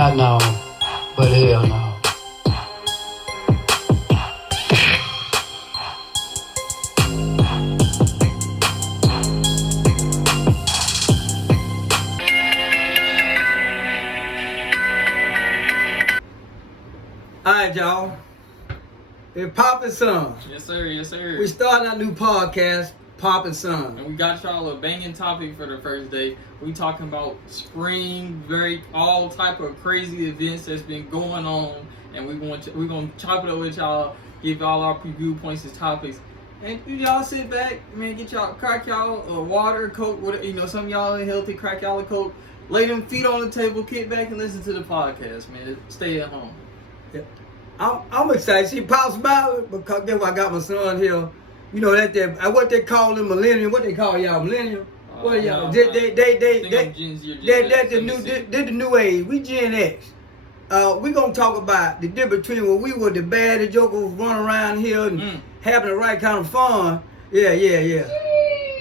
Not now, but hell no. Alright, y'all. It's Pop and Son. Yes, sir. Yes, sir. We starting our new podcast, Pop and Son. And we got y'all a banging topic for the first day. We talking about spring break, all type of crazy events that's been going on, and we gonna chop it up with y'all, give y'all our preview points and topics. And y'all sit back, man, crack y'all water, Coke, whatever, some of y'all ain't healthy, crack y'all a Coke, lay them feet on the table, kick back and listen to the podcast, man. Stay at home. Yeah. I'm excited. See, Pop smiling because guess what? I got my son here. You know that what they call them millennium. What they call y'all millennium? What y'all? I'm They Gen Z or Gen that's X, the new age. We Gen X. We gonna talk about the difference between when we were the baddest jokers running around here and having the right kind of fun. Yeah. yeah.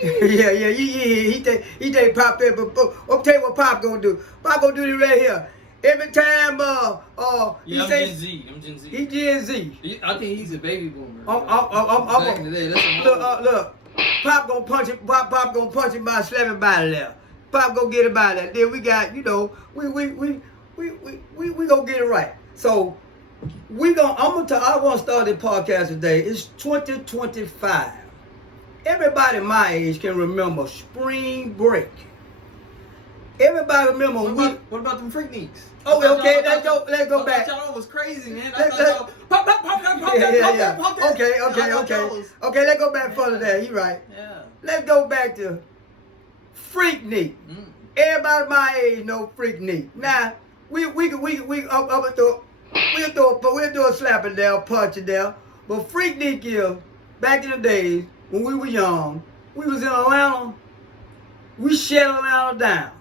He take Pop there, but I'll tell you what Pop gonna do. Pop gonna do this right here. Every time, I'm Gen Z. He Gen Z. I think he's a baby boomer. Back in the day, look. Pop gonna punch him. Pop gonna punch him by slapping by there. Pop gonna get it by that. Then we got, we gonna get it right. So I want to start this podcast today. It's 2025. Everybody my age can remember spring break. Everybody remember what about them Freakniks? Oh, okay, let's go back. Y'all was crazy, man. Pop. Okay, let's go back further there. You right. Yeah. Let's go back to Freaknik. Everybody my age know Freaknik. Now we'll do a slapping there, punching there. But Freaknik is back in the days when we were young. We was in Atlanta. We shut Atlanta down.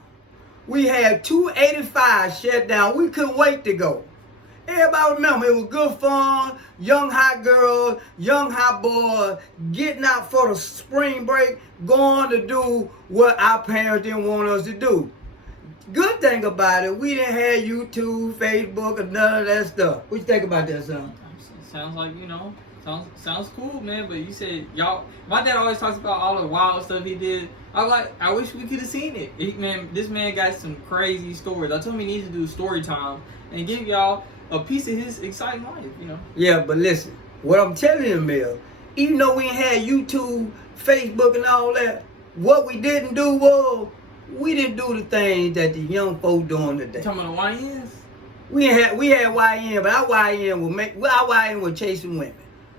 We had 285 shut down. We couldn't wait to go. Everybody remember, it was good fun. Young hot girls, young hot boys, getting out for the spring break, going to do what our parents didn't want us to do. Good thing about it, we didn't have YouTube, Facebook, or none of that stuff. What you think about that, son? Sounds like, sounds cool, man. But you said, my dad always talks about all the wild stuff he did. I wish we could have seen it. This man got some crazy stories. I told him he needs to do story time and give y'all a piece of his exciting life, Yeah, but listen, what I'm telling him is, even though we ain't had YouTube, Facebook, and all that, what we didn't do was, we didn't do the things that the young folk doing today. You talking about the YNs? We had YN, but our YN was chasing women.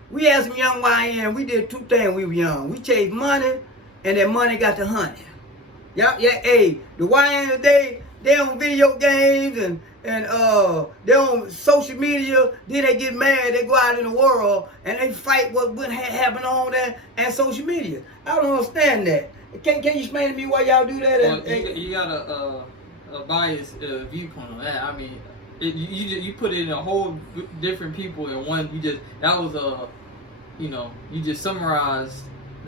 We had some young YN. We did two things when we were young. We chased money, and that money got to hunting. The YN today, they on video games and they on social media. Then they get mad. They go out in the world and they fight what happen on there and social media. I don't understand that. Can you explain to me why y'all do that? Well, you got a biased viewpoint on that. I mean, you put it in a whole different people in one. You just summarized.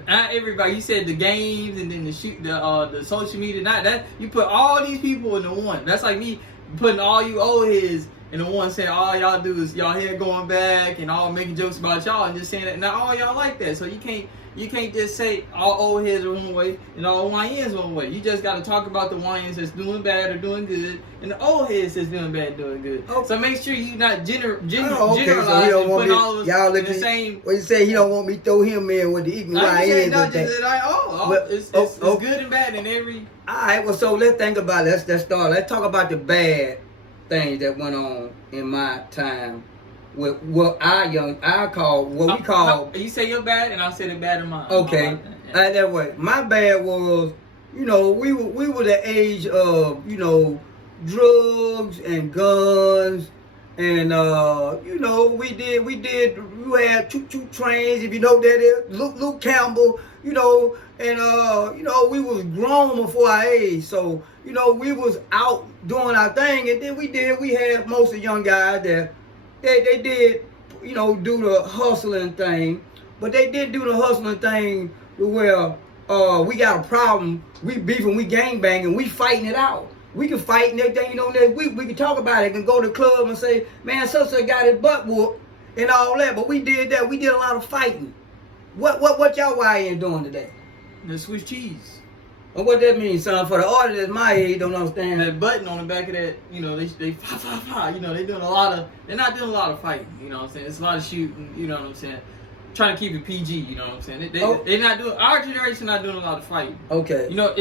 Not everybody. You said the games and then the social media. Not that you put all these people in the one. That's like me putting all you old heads in the one, saying all y'all do is y'all here going back and all making jokes about y'all and just saying that not all y'all like that. So you can't just say all old heads are one way and all YNs one way. You just got to talk about the YNs that's doing bad or doing good, and the old heads that's doing bad doing good. Okay. So make sure you not generalizing and putting all of us in the same. Well, you say he don't want me to throw him in with the equal YNs. It's good and bad in every. All right, well, so let's think about it. Let's start. Let's talk about the bad things that went on in my time. With what we call. You say you're bad, and I'll say the bad in mine. Okay, that way. My bad was, we were the age of, drugs and guns, and we had choo-choo trains, if you know what that is. Luke Campbell, and we was grown before our age, so we was out doing our thing, and then we had most of the young guys that. They did, do the hustling thing, but they didn't do the hustling thing where we got a problem, we beefing, we gang banging, we fighting it out. We can fight and everything, next week we can talk about it and go to the club and say, man, so got his butt whooped and all that. But we did that. We did a lot of fighting. What y'all YN doing today? The Swiss cheese. And what that means, son, for the audience my age don't understand. That button on the back of that, they fa, they're doing they're not doing a lot of fighting, you know what I'm saying? It's a lot of shooting, you know what I'm saying? Trying to keep it PG, you know what I'm saying? They're not doing, our generation not doing a lot of fighting. Okay. Y'all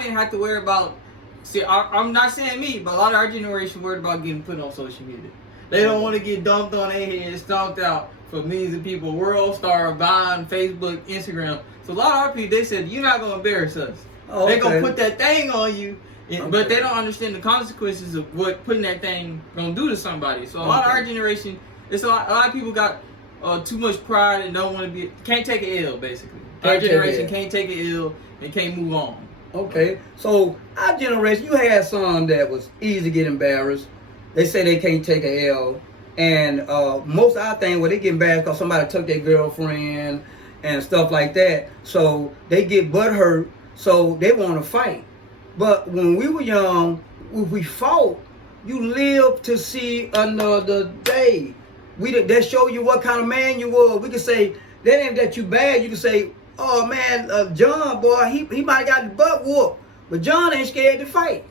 didn't have to worry about, I'm not saying me, but a lot of our generation worried about getting put on social media. They don't want to get dumped on their head, stomped out for millions of people, World Star, Vine, Facebook, Instagram. So a lot of our people, they said, you're not going to embarrass us. Oh, They're going to put that thing on you, Okay. but they don't understand the consequences of what putting that thing going to do to somebody. So a lot of our generation, a lot of people got too much pride and don't want to can't take an L, basically. Our generation can't take an L and can't move on. Okay, so our generation, you had some that was easy to get embarrassed. They say they can't take an L. And most of our thing, they get embarrassed because somebody took their girlfriend and stuff like that. So they get butthurt, so they want to fight. But when we were young, if we fought, you lived to see another day. That show you what kind of man you were. We could say, that ain't that you bad. You could say, oh man, John, boy, he might have got his butt whooped. But John ain't scared to fight.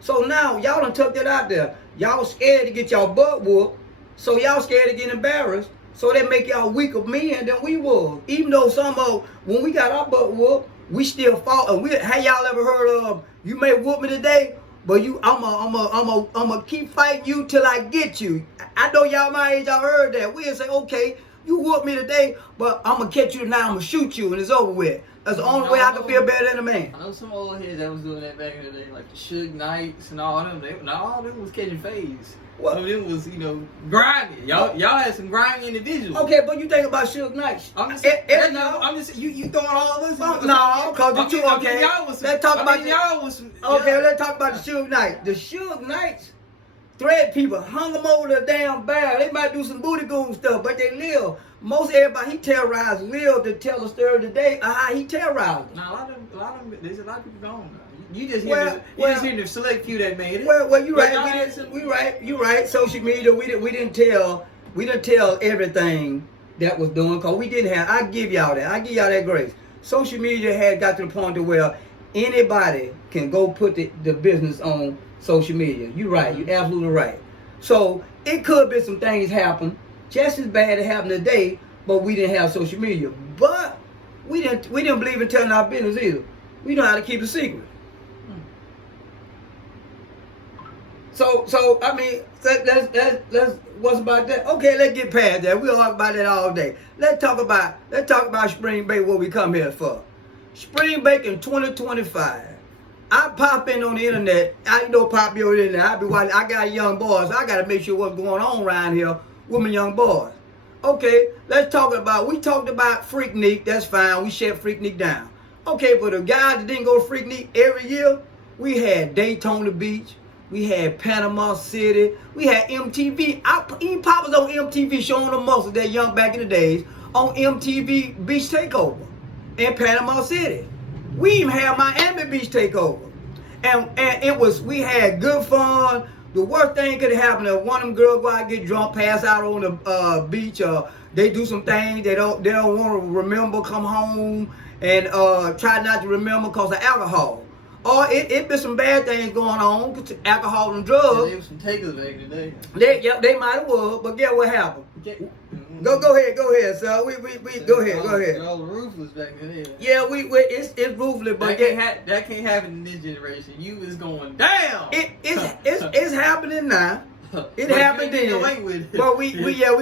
So now, y'all done took that out there. Y'all scared to get y'all butt whooped. So y'all scared to get embarrassed. So that make y'all weaker men than we was. Even though when we got our butt whooped, we still fought. And have y'all ever heard of, you may whoop me today, but I'ma keep fighting you till I get you. I know y'all my age, y'all heard that. We'll say, okay, you whoop me today, but I'm gonna catch you tonight, I'm gonna shoot you, and it's over with. That's the only way I can feel better than a man. I know some old heads that was doing that back in the day, like the Suge Knights and all them. All of them was catching phase. What? Some of them was, grinding. Y'all had some grinding individuals. Okay, but you think about Suge Knight. I'm just you throwing all of us. No, because the two, okay. Let's talk about y'all was some. Okay, let's talk about the Suge Knight. The Suge Knights thread people, hung them over the damn barrel. They might do some booty goon stuff, but they live. Most everybody he terrorized live to tell the story today of how he terrorized. Nah, there's a lot of people gone now. You just hear the select few that made it. Well, you right. You right. Social media, we didn't tell everything that was doing, because we didn't have. I give y'all that grace. Social media had got to the point to where anybody can go put the business on social media. You right. You absolutely right. So it could be some things happen just as bad as happened today, but we didn't have social media. But we didn't believe in telling our business either. We know how to keep a secret. So I mean, let's what's about that? Okay, let's get past that. We'll talk about that all day. Let's talk about spring break, what we come here for. Spring break in 2025. I pop in on the internet. I pop in on the internet. I be watching. I got young boys. I got to make sure what's going on around here with my young boys. Okay, we talked about Freaknik. That's fine. We shut Freaknik down. Okay, but the guys that didn't go to Freaknik every year, we had Daytona Beach. We had Panama City. We had MTV. Pop was on MTV showing the muscles that young back in the days on MTV Beach Takeover in Panama City. We even had Miami Beach Takeover. And we had good fun. The worst thing could happen if one of them girls go out, get drunk, pass out on the beach, or they do some things they don't want to remember, come home and try not to remember because of alcohol. Or it been some bad things going on, alcohol and drugs. Yeah, there was some takers back in the day. They might have was, but guess what happened? Go ahead, sir. We go ahead. All ruthless back then. Yeah, it's ruthless, but that can't happen in this generation. You is going down. It's happening now. It happened then. But we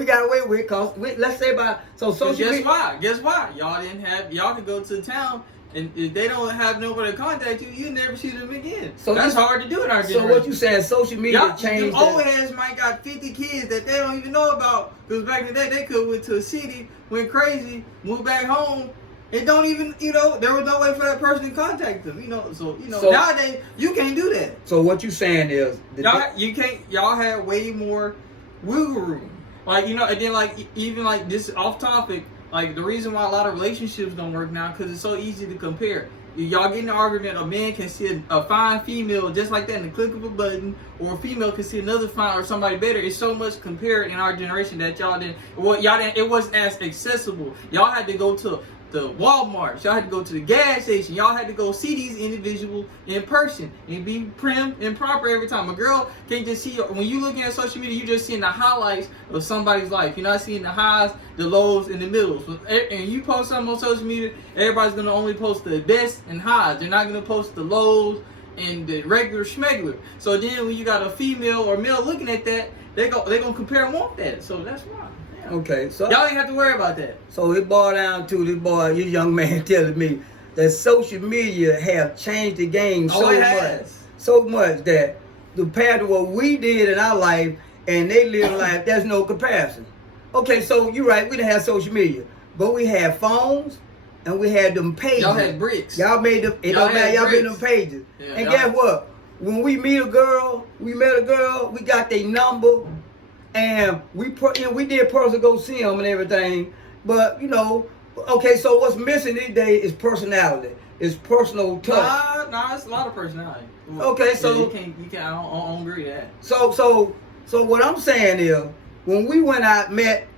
got away with it, cause let's say about social media. Guess why? Y'all can go to town. And if they don't have nobody to contact you, you never see them again. So that's hard to do in our generation. So what you saying, social media changed that? Old heads might got 50 kids that they don't even know about. Because back in the day, they could went to a city, went crazy, moved back home, and don't even, there was no way for that person to contact them. So nowadays, you can't do that. So what you saying is... Y'all had way more wiggle room. And then even this off topic, the reason why a lot of relationships don't work now, because it's so easy to compare. y'all get in an argument, a man can see a fine female just like that in the click of a button, or a female can see another fine or somebody better. It's so much compared in our generation that it wasn't as accessible. Y'all had to go to the Walmart, y'all had to go to the gas station, y'all had to go see these individuals in person and be prim and proper every time. A girl can't just see, when you looking at social media, you just seeing the highlights of somebody's life. You're not seeing the highs, the lows, and the middles. And you post something on social media, everybody's gonna only post the best and highs. They're not gonna post the lows and the regular schmegler. So then when you got a female or male looking at that, they're gonna compare and want that. So that's why. Okay, so Y'all ain't have to worry about that. So it boiled down to this young man telling me that social media have changed the game so much that compared to what we did in our life and they live life, there's no comparison. Okay, so you're right, we didn't have social media, but we had phones and we had them pages. Y'all had bricks. Y'all made them. Y'all made them pages. Yeah, and guess what? When we met a girl, we got their number. And we did personally go see them and everything, but okay. So what's missing these days is personality. It's personal touch. Nah, it's a lot of personality. Okay, so you can't. I don't agree with that. So what I'm saying is, when we went out,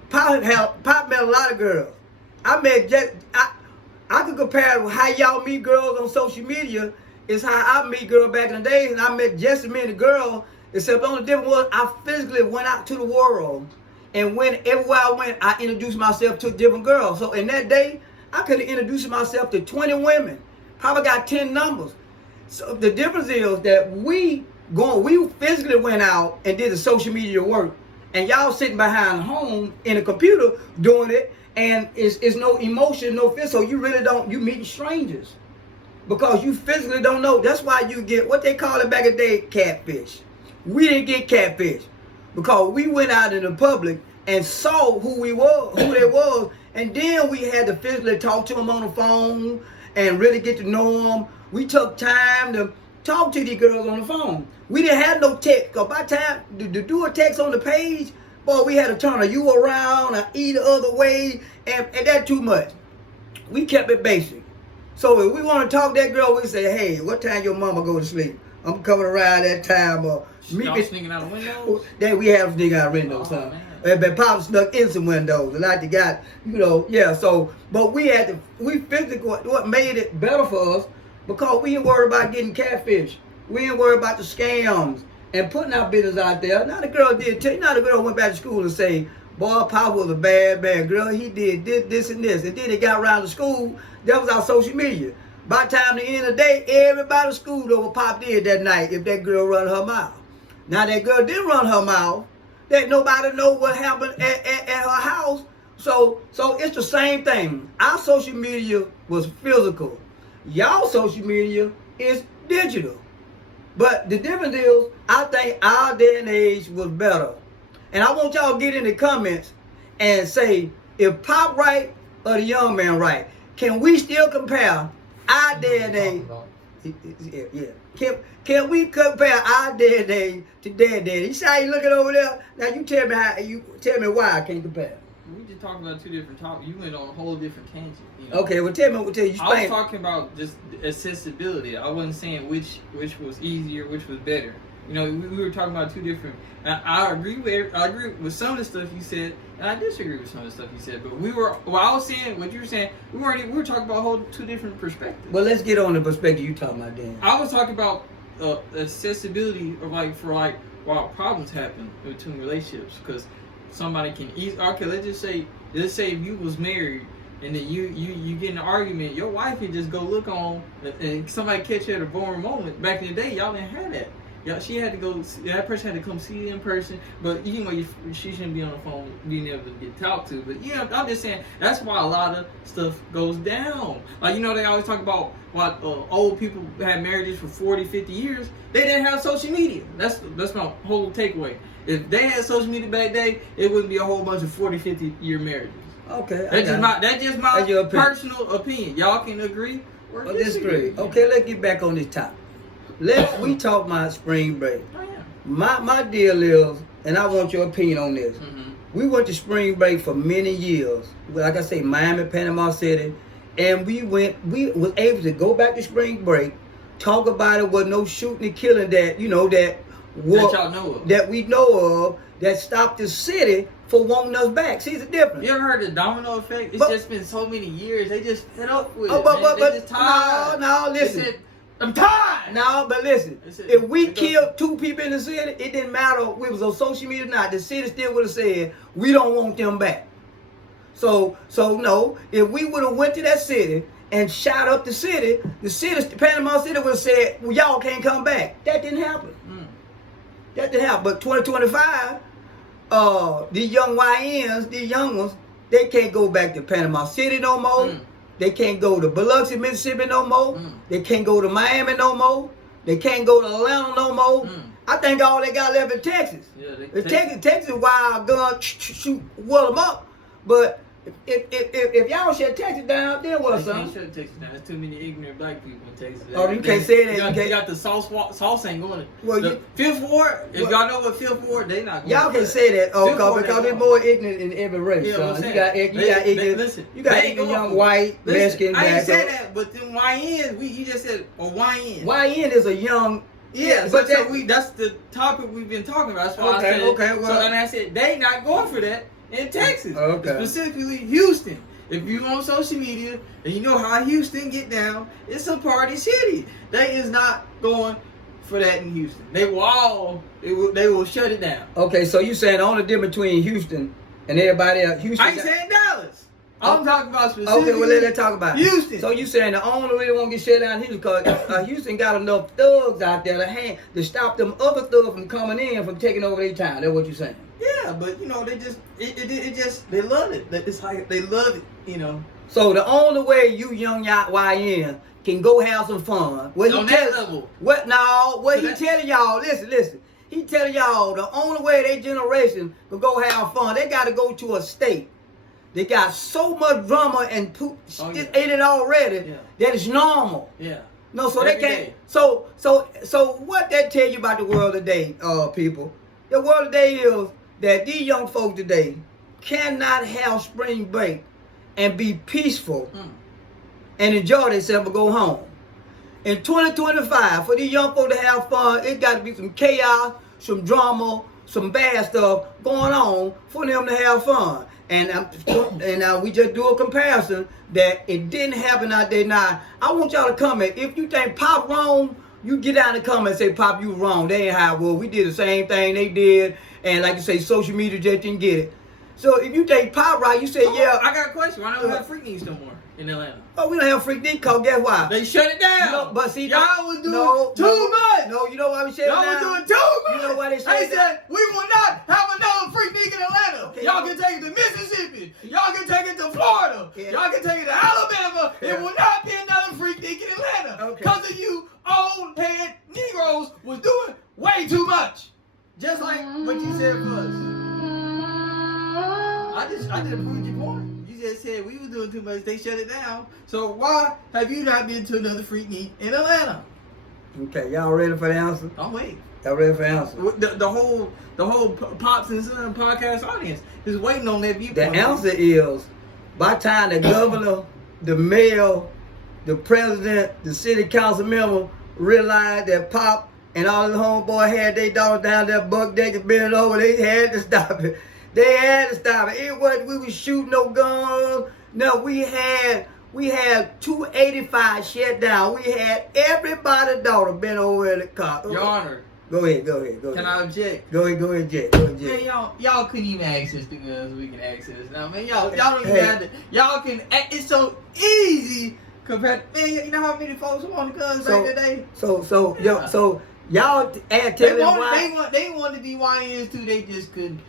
Pop met a lot of girls. I could compare how y'all meet girls on social media is how I meet girls back in the days, and I met just as many girls. Except the only difference was I physically went out to the world, and everywhere I went, I introduced myself to different girls. So in that day, I could have introduced myself to 20 women. Probably got 10 numbers. So the difference is that we physically went out and did the social media work, and y'all sitting behind home in a computer doing it, and it's no emotion, no fear. So you meeting strangers because you physically don't know. That's why you get what they call it back in the day, catfish. We didn't get catfish because we went out in the public and saw who they was, and then we had to physically talk to them on the phone and really get to know them. We took time to talk to these girls on the phone. We didn't have no text, because by the time to do a text on the page, boy, we had to turn a you around or either other way, and that's too much. We kept it basic. So if we want to talk to that girl, we say, hey, what time your mama go to sleep? I'm coming around that time. Y'all sneaking out of windows? Then we have sneaking out of windows, huh? And probably snuck in some windows, and like the guy, yeah. So, but we physically, what made it better for us, because we ain't worried about getting catfish. We ain't worried about the scams and putting our business out there. Now the girl went back to school and say, boy, Papa was a bad girl. He did this, and this. And then they got around to school. That was our social media. By the time the end of the day, everybody in school know what Pop did that night if that girl run her mouth. Now that girl didn't run her mouth, that nobody know what happened at her house. So it's the same thing. Our social media was physical. Y'all social media is digital. But the difference is, I think our day and age was better. And I want y'all to get in the comments and say, if Pop right or the young man right, can we still compare our day and age? Yeah. Can we compare our day and age to their day? You see how you looking over there? Now you tell me why I can't compare. We just talking about two different topics. You went on a whole different tangent. Okay, well tell you. I was talking about just accessibility. I wasn't saying which was easier, which was better. We were talking about two different. I agree with some of the stuff you said, and I disagree with some of the stuff you said. But I was saying what you were saying. We were talking about two different perspectives. Well, let's get on the perspective you talking about, Dan. I was talking about accessibility of while problems happen between relationships, because somebody can okay, let's say if you was married and then you get in an argument, your wife could just go look on and somebody catch you at a vulnerable moment. Back in the day, y'all didn't have that. She had to go. That person had to come see you in person. But she shouldn't be on the phone, being able to get talked to. But I'm just saying that's why a lot of stuff goes down. Like they always talk about why old people had marriages for 40, 50 years. They didn't have social media. That's my whole takeaway. If they had social media back then, it wouldn't be a whole bunch of 40, 50 year marriages. Okay. That's just my personal opinion. Y'all can agree or disagree. Okay, let's get back on this topic. We talk about spring break. Oh, yeah. My deal is, and I want your opinion on this. Mm-hmm. We went to spring break for many years. Like I say, Miami, Panama City, and we was able to go back to spring break, talk about it. Was no shooting and killing that y'all know of. that we know of that stopped the city for wanting us back. See the difference. You ever heard the domino effect? It's just been so many years. They just fed up with it. But They just tired. no, listen. They said, I'm tired. No, but listen. If we killed 2 people in the city, it didn't matter if we was on social media or not. The city still would have said, we don't want them back. So no, if we would have went to that city and shot up the city, Panama City would have said, well, y'all can't come back. That didn't happen. That didn't happen. But 2025, these young YNs, these young ones, they can't go back to Panama City no more. They can't go to Biloxi, Mississippi no more. They can't go to Miami no more. They can't go to Atlanta no more. I think all they got left in Texas. Yeah, Texas wild gun shoot them up. But if y'all shut Texas down, then what, son? Can't shut Texas down. There's too many ignorant black people in Texas. Oh, you can't say that. You got the sauce ain't going. Well, the Fifth Ward. If y'all know what Fifth Ward, they not going. Y'all can say that. Because they're more ignorant in every race. Yeah, son. you got ignorant. Listen, you got ignorant young white, Mexican. I ain't say that, but them YN, you just said a YN. YN is a young. Yeah, but that's the topic we've been talking about. That's why I said. Okay, well, so, and I said they not going for that in Texas. Okay. Specifically Houston. If you on social media and you know how Houston get down, it's a party city. They is not going for that in Houston. They will shut it down. Okay, so you saying the only difference between Houston and everybody else? Houston. I ain't saying Dallas. I'm talking about specifically. Okay, well let's talk about Houston. So you saying the only reason won't get shut down Houston because Houston got enough thugs out there to stop them other thugs from coming in from taking over their town. That's what you saying? Yeah, but they just they love it. It's like they love it. So the only way you young YN can go have some fun. On that level. He telling y'all, listen. He telling y'all the only way their generation can go have fun, they got to go to a state. They got so much drama and poop in it already that it's normal. Yeah. No, so Every they can't. day. So what that tell you about the world today, people? The world today is that these young folks today cannot have spring break and be peaceful and enjoy themselves and go home. In 2025, for these young folks to have fun, it got to be some chaos, some drama, some bad stuff going on for them to have fun. And we just do a comparison that it didn't happen out there. Now, I want y'all to comment. If you think Pop wrong, you get down in the comments and say, Pop, you wrong. They ain't how it was. We did the same thing they did. And like you say, social media just didn't get it. So if you think Pop right, you say, yeah. I got a question. Why don't we have Freakniks no more in Atlanta? Oh, we don't have Freaknik because guess why? They shut it down. But see, y'all was doing too much. No, you know why we shut it down? Y'all was doing too much. You know why they shut it down? said, we will not have another Freaknik in Atlanta. Okay, y'all can take it to Mississippi. Y'all can take it to Florida. Yeah. Y'all can take it to Alabama. Yeah. It will not be another Freaknik in Atlanta. Because of you old head Negroes was doing way too much. Just like what you said was. I didn't prove your point. You just said we was doing too much. They shut it down. So why have you not been to another Freaknik in Atlanta? Okay, y'all ready for the answer? I'll wait. Y'all ready for the answer? The whole Pops and Son podcast audience is waiting on that viewpoint. The answer is, by the time the governor, the mayor, the president, the city council member realized that Pop and all his homeboy had their daughter down there buck naked bending over, they had to stop it. They had to stop it. It wasn't we was shooting no guns. No, we had 285 shut down. We had everybody's daughter bent over in the car. Your Honor. Go ahead. Can I object? Go ahead, Jet. Man, y'all couldn't even access the guns we can access now. Man, y'all don't even have to. Y'all can. It's so easy compared. Man, you know how many folks want the guns back today? So y'all tell them why they wanted to be YNs too. They just couldn't.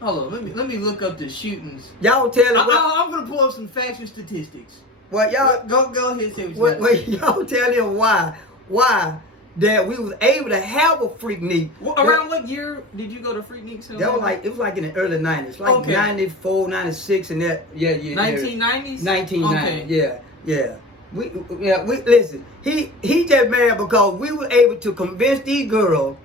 Hold on. Let me look up the shootings. Y'all tell them. I'm gonna pull up some facts and statistics. Well, y'all go ahead. Say what you wait, y'all tell them why that we was able to have a Freaknik. Around what year did you go to Freaknik? That was it was like in the early 90s, like 94, 96, and that 1990s. 1990, yeah. We listen. He just mad because we were able to convince these girls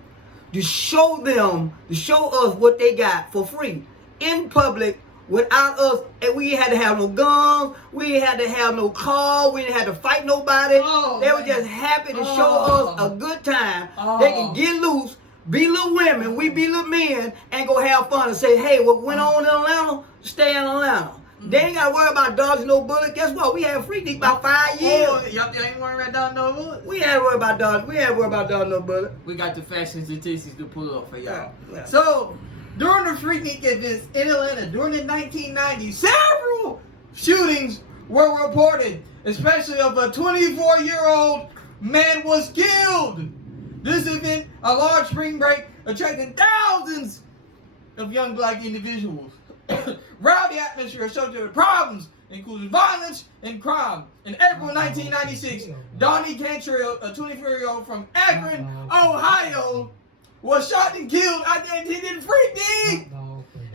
to show us what they got for free in public without us, and we had to have no guns, we had to have no car, we didn't have to fight nobody. Oh, they were man. just happy to show us a good time. They can get loose, be little women, we be little men, and go have fun and say, hey, what went on in Atlanta, stay in Atlanta. They ain't got to worry about dodging no bullet. Guess what? We had Freaknik about 5 years. Oh, y'all ain't worried about dodging no bullet? We ain't worried about dodging. We ain't worried about dodging no bullet. We got the fashion statistics to pull up for y'all. Yeah. So, during the Freaknik events in Atlanta, during the 1990s, several shootings were reported, especially of a 24-year-old man was killed. This event, a large spring break, attracted thousands of young black individuals. Rowdy atmosphere associated with problems, including violence and crime. In April 1996, Donnie Cantrell, a 24-year-old from Akron, Ohio, was shot and killed after he did Freaknik.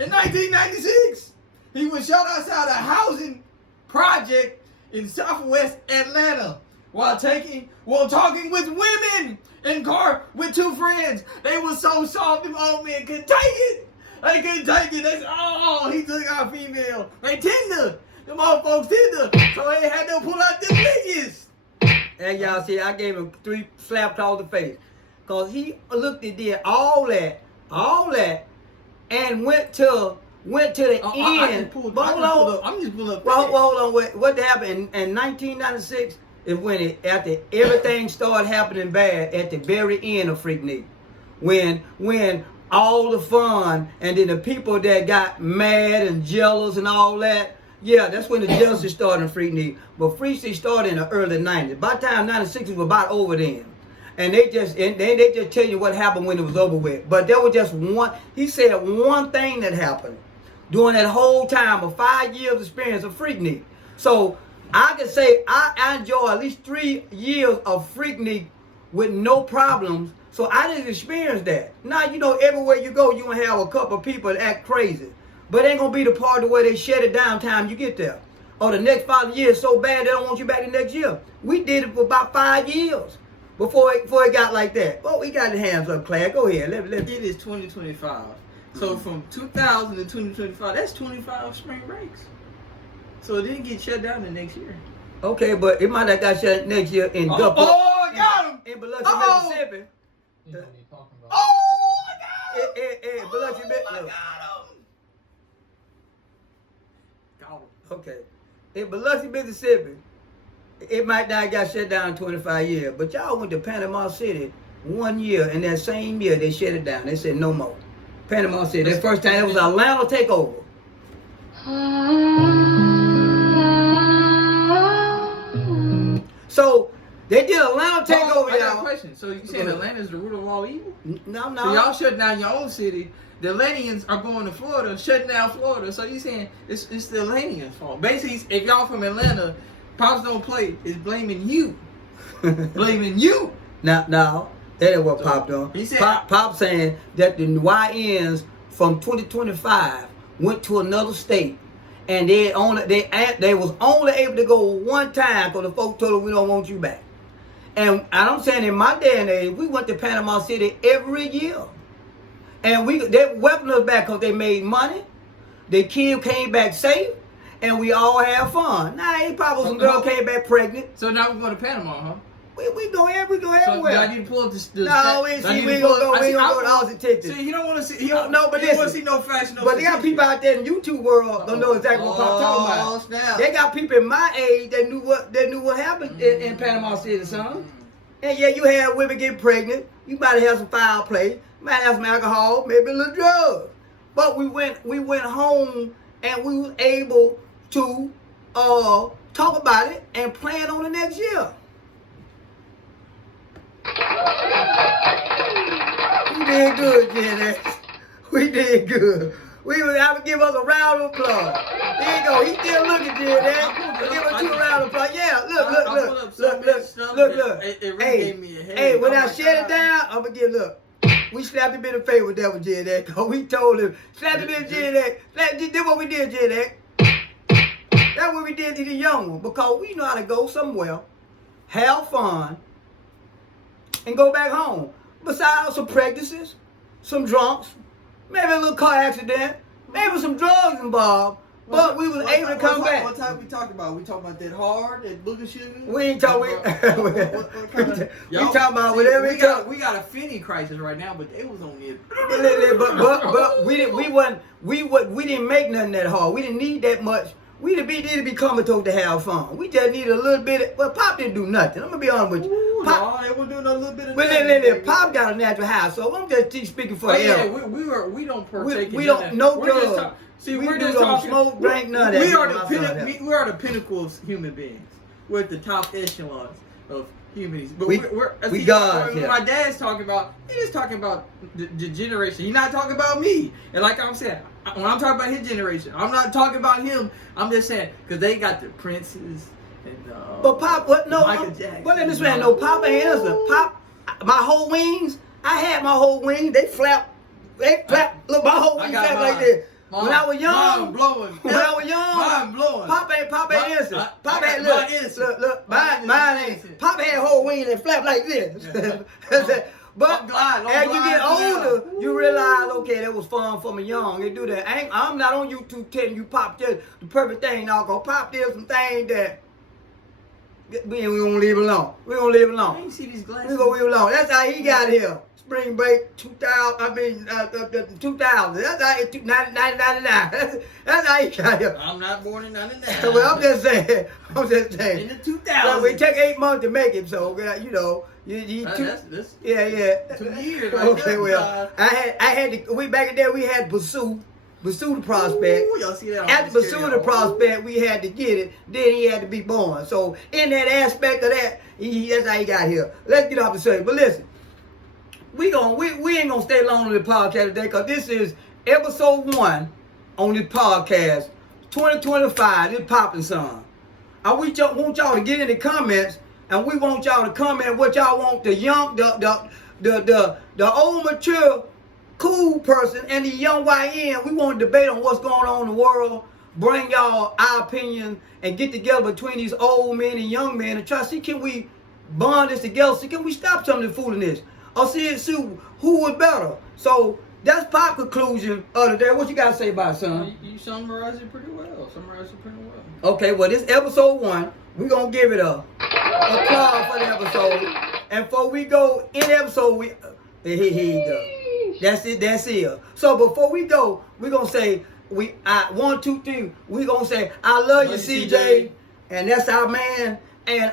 In 1996, he was shot outside a housing project in southwest Atlanta while talking with women in car with two friends. They were so soft, them old men couldn't take it. They couldn't take it. They said, oh, he took our female. They tender. Them old folks tender. So they had to pull out them niggas. And y'all see, I gave him 3 slaps across the face. Because he looked and did all that, and went to the end. I'm just pulling up. Well, hold on. What happened in 1996 is when after everything started happening bad at the very end of Freaknik. When all the fun and then the people that got mad and jealous and all that, yeah, that's when the jealousy started in Freaknik. But Freaknik started in the early 90s. By the time 96 was about over then. And they just tell you what happened when it was over with. But there was just one, he said one thing that happened during that whole time of 5 years experience of Freaknik. So I can say I enjoy at least 3 years of Freaknik with no problems. So I didn't experience that. Now, you know, everywhere you go, you're going to have a couple of people that act crazy. But it ain't going to be the part where they shut it down time you get there. Or the next 5 years so bad they don't want you back the next year. We did it for about 5 years before it got like that. Oh, we got the hands up, Claire. Go ahead. It is 2025. So from 2000 to 2025, that's 25 spring breaks. So it didn't get shut down the next year. Okay, but it might have got shut next year in Gulf. Oh, I got him! In Biloxi, Mississippi. You know what you're talking about. Oh, I got him! Biloxi, I got him! Got him. Okay. In Biloxi, Mississippi, it might not got shut down in 25 years, but y'all went to Panama City 1 year, and that same year they shut it down. They said no more. Panama City. That first time it was Atlanta takeover. So they did Atlanta takeover, I got a y'all. question. So you saying Atlanta is the root of all evil? No. So y'all shutting down your own city. The Atlanteans are going to Florida, shutting down Florida. So you saying it's the Atlanteans' fault? Basically, if y'all from Atlanta, Pops don't play is blaming you, blaming you. Now, that ain't what Pop done. He said, Pop saying that the YNs from 2025 went to another state, and they was only able to go one time because the folks told them we don't want you back. And I'm saying in my day and age, we went to Panama City every year. And they welcomed us back because they made money. The kids came back safe, and we all had fun. Nah, ain't probably some girl came back pregnant. So now we're going to Panama, huh? We go everywhere. So I need to pull up this. No, we ain't gonna go to Austin, Texas. See, he don't want to see. He No, but he don't want listen. to see no fashion. No But they got people out there in the YouTube world don't know exactly what I'm talking about. Snap. They got people in my age that knew what happened in Panama City, son. And yeah, you had women get pregnant. You might have some foul play. You might have some alcohol, maybe a little drugs. But we went home and we was able to talk about it and plan on the next year. We did good, Jen. We did good. I would give us a round of applause. There you go. He still looking, Jen. We'll give us 2 rounds of applause. Yeah, look. Hey, when I shut it down, I'm going to look. We slapped him in the face with that one, Jen. Because we told him, slap him in, Jen. That's what we did, Jen. That's what we did to the young one. Because we know how to go somewhere, have fun, and go back home. Besides some pregnancies, some drunks, maybe a little car accident, Maybe some drugs involved, but we was able to come back. What type we talking about? We talking about that hard, that booger sugar? We ain't talking. What kind of- We talking about whatever. We got a Finney crisis right now, but they was on it. But we didn't make nothing that hard. We didn't need that much. We needed to be comatose to have fun. We just needed a little bit. Well, Pop didn't do nothing. I'm gonna be honest with you. Ooh, Pop, no, they were doing a little bit of. but then Pop got a natural high, so I'm just speaking for Oh, yeah, him. we don't partake. We in don't that. no We're just drugs. talk- See, We we're do just don't talking. smoke, drink, none of that. We are My the son, we are the pinnacle of human beings. We're at the top echelons of humans. But We see, gods, when yeah. my dad's talking about, he's talking about the generation. He's not talking about me. And like I'm saying, when I'm talking about his generation, I'm not talking about him. I'm just saying because they got the princes and But Pop, what? No, Michael Jackson. But let me say, no, Pop ain't answer. Pop, my whole wings. I had my whole wings. They flap. Look, my whole I wings got flap mine. like this. Mine- When I was young, mind blowing. when I was young, Mind blowing. Pop ain't innocent. I Pop got had mine innocent. look, Mine mine is ain't. innocent. Pop had whole wings that flap like this. But I'm glad. as you get older, you realize, okay, that was fun for me young. They do that. I'm not on YouTube telling you Pop just the perfect thing now. Cause Pop did some things that we gonna leave it alone. We gonna leave it I alone. ain't see these glasses. We gonna leave it alone. That's how he got here. Spring break 2000. I mean 2000. That's how 1999. That's how he got here. I'm not born in 99. Well, I'm just saying. I'm just saying. In the So 2000s. it took 8 months to make it. So you know, That's yeah. 2 years. Right Okay, there, well, I had to. We back in there. We had pursue the prospect. Ooh, y'all see that on After the pursue stereo. the prospect, we had to get it. Then he had to be born. So in that aspect of that, that's how he got here. Let's get off the subject. But listen, we ain't gonna stay long on the podcast today because this is episode 1 on this podcast, 2025. This Poppin' Son. Want y'all to get in the comments, and we want y'all to comment what y'all want the young, the old mature, cool person and the young YN. We want to debate on what's going on in the world. Bring y'all our opinion and get together between these old men and young men and try to see, can we bond this together? See, can we stop some of the foolishness? Or see who was better? So that's Pop conclusion of the day. What you got to say about it, son? You summarized it pretty well. Okay, well, this episode 1, we're going to give it a applause for the episode. And before we go in the episode, here you go. That's it. So before we go, we're going to say, 1, 2, 3, we're going to say, I love you, CJ. And that's our man. And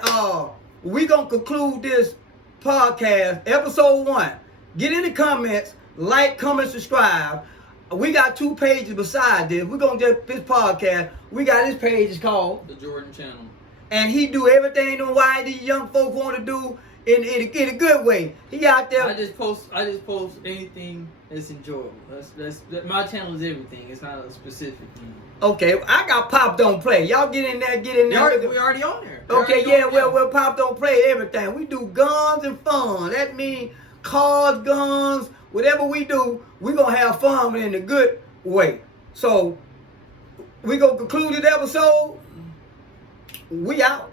we're going to conclude this podcast, episode 1. Get in the comments, like, comment, subscribe. We got 2 pages beside this. We're going to just, this podcast, we got this page, it's called The Jordan Channel. And he do everything on why these young folks want to do in a good way. He out there. I just post anything that's enjoyable. That's my channel is everything. It's not a specific thing. Okay, I got Pop Don't Play. Y'all get in there. We already on there. Okay, yeah, well, Pop Don't Play everything. We do guns and fun. That means cars, guns, whatever we do, we going to have fun in a good way. So, we going to conclude this episode. We out.